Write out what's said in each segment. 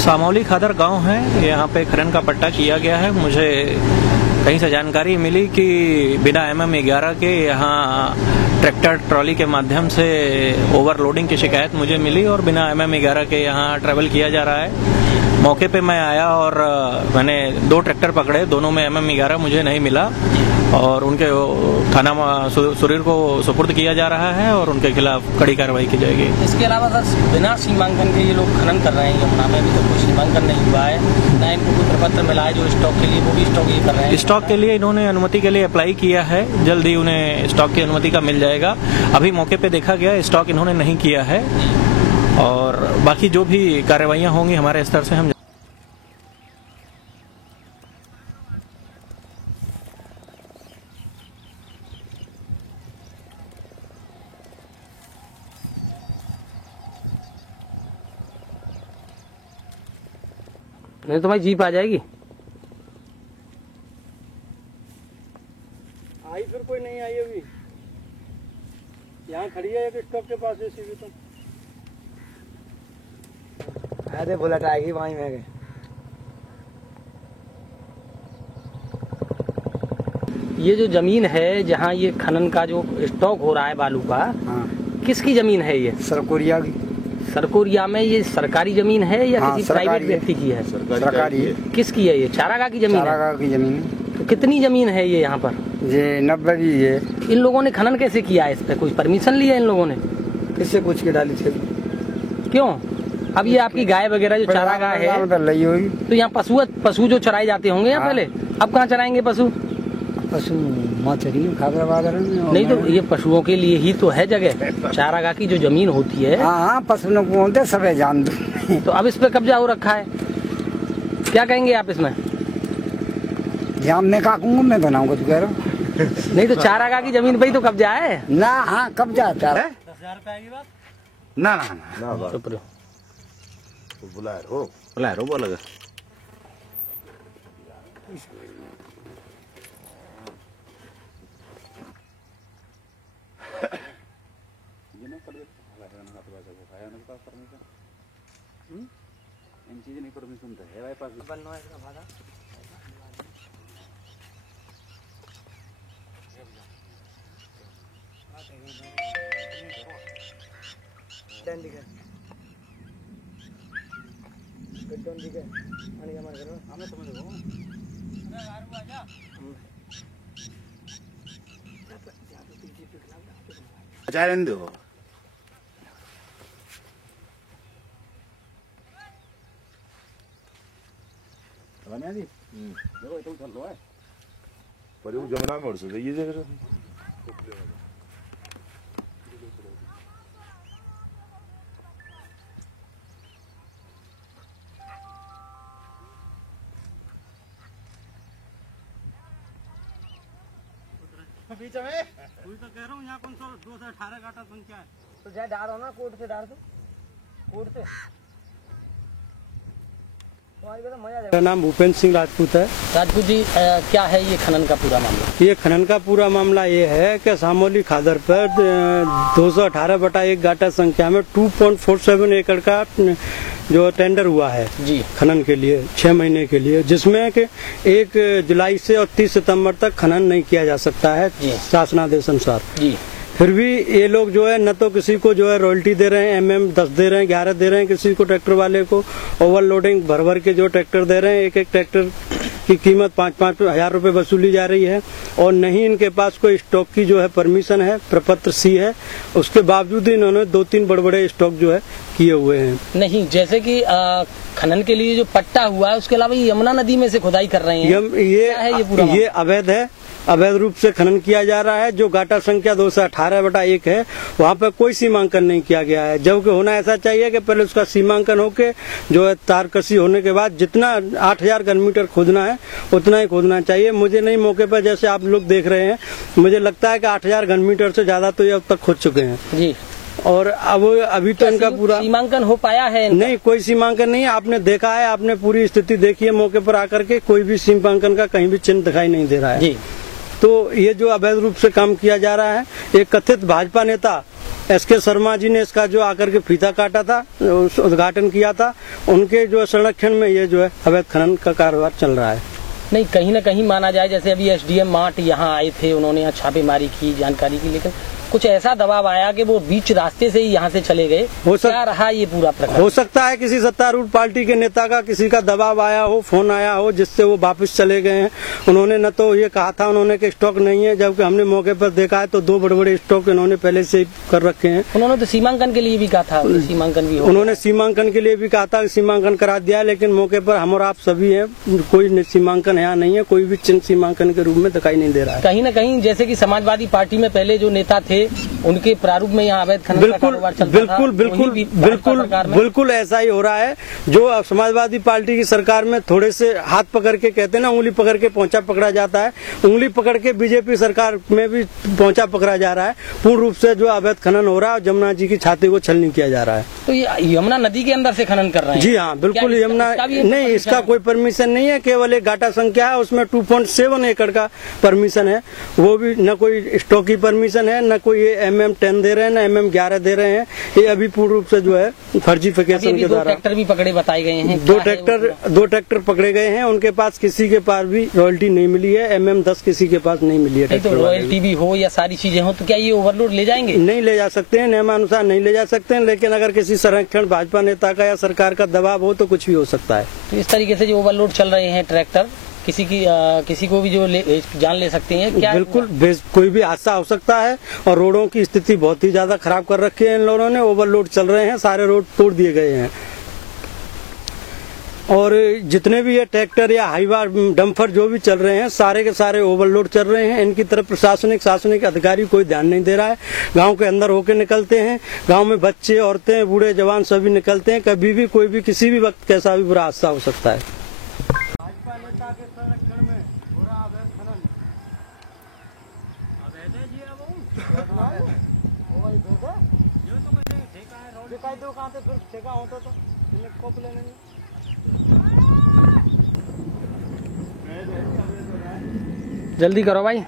सामौली खादर गांव है, यहाँ पे खनन का पट्टा किया गया है। मुझे कहीं से जानकारी मिली कि बिना MM11 के यहाँ ट्रैक्टर ट्रॉली के माध्यम से ओवरलोडिंग की शिकायत मुझे मिली और बिना MM11 के यहाँ ट्रैवल किया जा रहा है। मौके पे मैं आया और मैंने 2 ट्रैक्टर पकड़े, दोनों में MM11 मुझे नहीं मिला और उनके थाना सुरीर को सुपुर्द किया जा रहा है और उनके खिलाफ कड़ी कार्रवाई की जाएगी। इसके अलावा सर बिना सीमांकन के ये लोग खनन कर रहे हैं यमुना में, अभी तो कोई सीमांकन नहीं हुआ है, ना इनको कोई प्रपत्र मिला है जो स्टॉक के लिए, वो भी स्टॉक ये कर रहे हैं। स्टॉक के लिए इन्होंने अनुमति के लिए अप्लाई किया है, जल्द ही उन्हें स्टॉक की अनुमति का मिल जाएगा। अभी मौके पे देखा गया स्टॉक इन्होंने नहीं किया है और बाकी जो भी कार्रवाइयाँ होंगी हमारे स्तर से हम नहीं तो भाई जीप आ जाएगी। आई फिर कोई नहीं आई अभी, यहाँ खड़ी है एक स्टॉप के पास है सीवी। तो अरे बुलेट आएगी वहीं में। ये जो जमीन है जहाँ ये खनन का जो स्टॉक हो रहा है बालू का, किसकी जमीन है ये? सरकोरिया की। सरकोरिया में ये सरकारी जमीन है या किसी प्राइवेट व्यक्ति की है? सरकारी है। किसकी है ये? चारागाह की जमीन है? चारागाह की जमीन है। तो कितनी जमीन है ये यहाँ पर? ये 90 भी है। इन लोगों ने खनन कैसे किया है? इस पे कोई परमिशन लिया इन लोगों ने? किससे पूछ के डाली थी? क्यों? अब ये आपकी गाय वगैरह जो चारागाह है तो यहाँ पशु जो चराए जाते होंगे यहाँ पहले, अब कहाँ चराएंगे पशु? पशु खादराबाद नहीं तो ये पशुओं के लिए ही तो है जगह। चारागाह की जो जमीन होती है, हाँ पशुओं को बोलते सब जान दो। तो अब इस पे कब्जा हो रखा है, क्या कहेंगे आप इसमें? मैं काकूंगा, मैं तो ना कुछ कह रहा हूँ। नहीं तो चारागाह की जमीन पे ही तो कब्जा है ना। हाँ कब्जा 10,000 रुपए आएगी बात ना ना ना बुलाए रो बोलेगा। इन चीजें नहीं परमिशन तो है भाई पास बनना है इसका भाड़ा। डन दिखा डन दिखा आने का मार करो हमें समझ लो। अरे यार वो आजा अच्छा रहने दो। देखो तो चल रहा है पर वो जमुना में उड़ सकता ये जगह बीच में कोई तो कह रहा हूँ यहाँ कौन सा 218 काटा संख्या है तो जाए डालो ना कोर्ट से डाल दो कोर्ट से। मेरा नाम भूपेंद्र सिंह राजपूत है। राजपूत जी क्या है ये खनन का पूरा मामला? ये खनन का पूरा मामला ये है कि सामौली खादर पर 218/1 गाटा संख्या में 2.47 एकड़ का जो टेंडर हुआ है जी खनन के लिए 6 महीने के लिए, जिसमें कि 1 जुलाई से और 30 सितंबर तक खनन नहीं किया जा सकता है जी। शासनादेश अनुसार। जी फिर भी ये लोग जो है न तो किसी को जो है रॉयल्टी दे रहे हैं, MM 10 दे रहे हैं, 11 दे रहे हैं, किसी को ट्रैक्टर वाले को ओवरलोडिंग भर भर के जो ट्रैक्टर दे रहे हैं, एक ट्रैक्टर की कीमत 5-5 हजार रुपए वसूली जा रही है, और नहीं इनके पास कोई स्टॉक की जो है परमिशन है, प्रपत्र सी है। उसके बावजूद इन्होंने 2-3 बड़े स्टॉक जो है किए हुए हैं। नहीं, जैसे कि खनन के लिए जो पट्टा हुआ है, उसके अलावा ये यमुना नदी में से खुदाई कर रहे हैं। ये अवैध है, अवैध रूप से खनन किया जा रहा है। जो गाटा संख्या 218/1 है, वहाँ पर कोई सीमांकन नहीं किया गया है, जबकि होना ऐसा चाहिए कि पहले उसका सीमांकन होके जो है तारकसी होने के बाद जितना 8000 घन मीटर खोदना है उतना ही खोदना चाहिए। मुझे नहीं, मौके पर जैसे आप लोग देख रहे हैं, मुझे लगता है कि 8000 घन मीटर से ज्यादा तो ये अब तक खोद चुके हैं जी। और अब अभी तो इनका पूरा सीमांकन हो पाया है? नहीं, कोई सीमांकन नहीं है। आपने देखा है, आपने पूरी स्थिति देखी है मौके पर आकर के, कोई भी सीमांकन का कहीं भी चिन्ह दिखाई नहीं दे रहा है जी। तो ये जो अवैध रूप से काम किया जा रहा है, एक कथित भाजपा नेता SK शर्मा जी ने इसका जो आकर के फीता काटा था, उद्घाटन किया था, उनके जो संरक्षण में ये जो है अवैध खनन का कारोबार चल रहा है। नहीं, कहीं न कहीं माना जाए, जैसे अभी SDM मार्ट यहाँ आए थे, उन्होंने यहाँ छापेमारी की, जानकारी की, लेकिन कुछ ऐसा दबाव आया कि वो बीच रास्ते से ही यहाँ से चले गए। क्या रहा ये पूरा प्रकार? हो सकता है किसी सत्तारूढ़ पार्टी के नेता का किसी का दबाव आया हो, फोन आया हो, जिससे वो वापस चले गए हैं। उन्होंने न तो ये कहा था उन्होंने कि स्टॉक नहीं है, जबकि हमने मौके पर देखा है तो 2 बड़े स्टॉक इन्होंने पहले से कर रखे हैं। उन्होंने तो सीमांकन के लिए भी कहा था, सीमांकन भी उन्होंने सीमांकन के लिए भी कहा था, सीमांकन करा दिया, लेकिन मौके पर हम और आप सभी हैं, कोई सीमांकन यहाँ नहीं है, कोई भी चिन्ह सीमांकन के रूप में दिखाई नहीं दे रहा है। कहीं न कहीं जैसे कि समाजवादी पार्टी में पहले जो नेता थे, उनके प्रारूप में यहाँ अवैध खनन का कारोबार चलता था। बिल्कुल ऐसा ही हो रहा है। जो समाजवादी पार्टी की सरकार में थोड़े से हाथ पकड़ के कहते हैं ना, उंगली पकड़ के पहुंचा पकड़ा जाता है, उंगली पकड़ के बीजेपी सरकार में भी पहुंचा पकड़ा जा रहा है। पूर्ण रूप से जो अवैध खनन हो रहा है, जमुना जी की छाती को छलनी किया जा रहा है। तो ये यमुना नदी के अंदर से खनन कर रहे हैं? जी हाँ, बिल्कुल। यमुना नहीं, इसका कोई परमिशन नहीं है, केवल एक गाटा संख्या है, उसमें 2.7 एकड़ का परमिशन है, वो भी न कोई स्टॉक की परमिशन है, न कोई MM 10 दे रहे हैं, ना MM 11 दे रहे हैं। ये अभी पूर्ण रूप से जो है फर्जीफिकेशन के द्वारा। 2 ट्रैक्टर भी पकड़े बताए गए हैं। 2 ट्रैक्टर पकड़े गए हैं। उनके पास किसी के पास भी रॉयल्टी नहीं मिली है, MM 10 किसी के पास नहीं मिली है। तो रॉयल्टी भी हो या सारी चीजें हो, तो क्या ये ओवरलोड ले जाएंगे? नहीं ले जा सकते हैं, नियमानुसार नहीं ले जा सकते हैं, लेकिन अगर किसी संरक्षण भाजपा नेता का या सरकार का दबाव हो तो कुछ भी हो सकता है। तो इस तरीके से जो ओवरलोड चल रहे हैं ट्रैक्टर, किसी को भी जो जान ले सकते हैं क्या? बिल्कुल, कोई भी हादसा हो सकता है, और रोडों की स्थिति बहुत ही ज्यादा खराब कर रखी है इन लोगों ने। ओवरलोड चल रहे हैं, सारे रोड तोड़ दिए गए हैं, और जितने भी ये ट्रैक्टर या हाईवा डंपर जो भी चल रहे हैं, सारे के सारे ओवरलोड चल रहे हैं। इनकी तरफ प्रशासनिक अधिकारी कोई ध्यान नहीं दे रहा है। गांव के अंदर होके निकलते हैं, गांव में बच्चे, औरतें, बूढ़े, जवान सभी निकलते हैं। कभी भी कोई भी किसी भी वक्त कैसा भी बुरा हादसा हो सकता है। भाजपा नेता के संरक्षण में हो रहा अवैध खनन। अवैध है जी, दिखाई दो कहाँ से, फिर ठेका होता तो कोप लेने में। जल्दी करो भाई। अवैध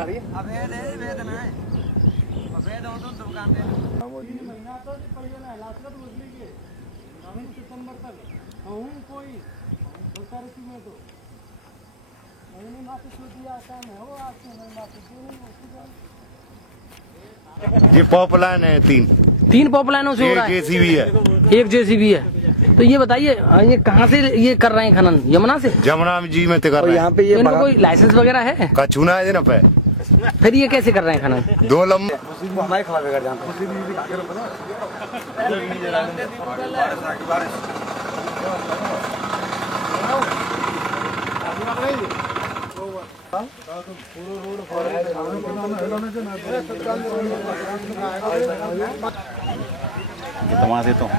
है, अवैध ना है, अवैध हो तो दुकान दे। महीना तो परियोजना लाशगत बदली के 9 सितंबर तक कोई सरकारी में तो महीने माफी दिया काम है वो आपको नहीं माफी ये पॉपलाइन है 3 पॉपलाइनों से हो रहा है। JCB है, एक JCB है। तो ये बताइए, ये कहाँ से ये कर रहे हैं खनन? यमुना से? जमुना जी में तो कर रहे हैं। यहाँ पे ये इनको कोई लाइसेंस वगैरह है? कछुना है ना पे। फिर ये कैसे कर रहे हैं खनन? 2 लंबे हमारे खिलाफ है जहाँ तमा देता हूँ।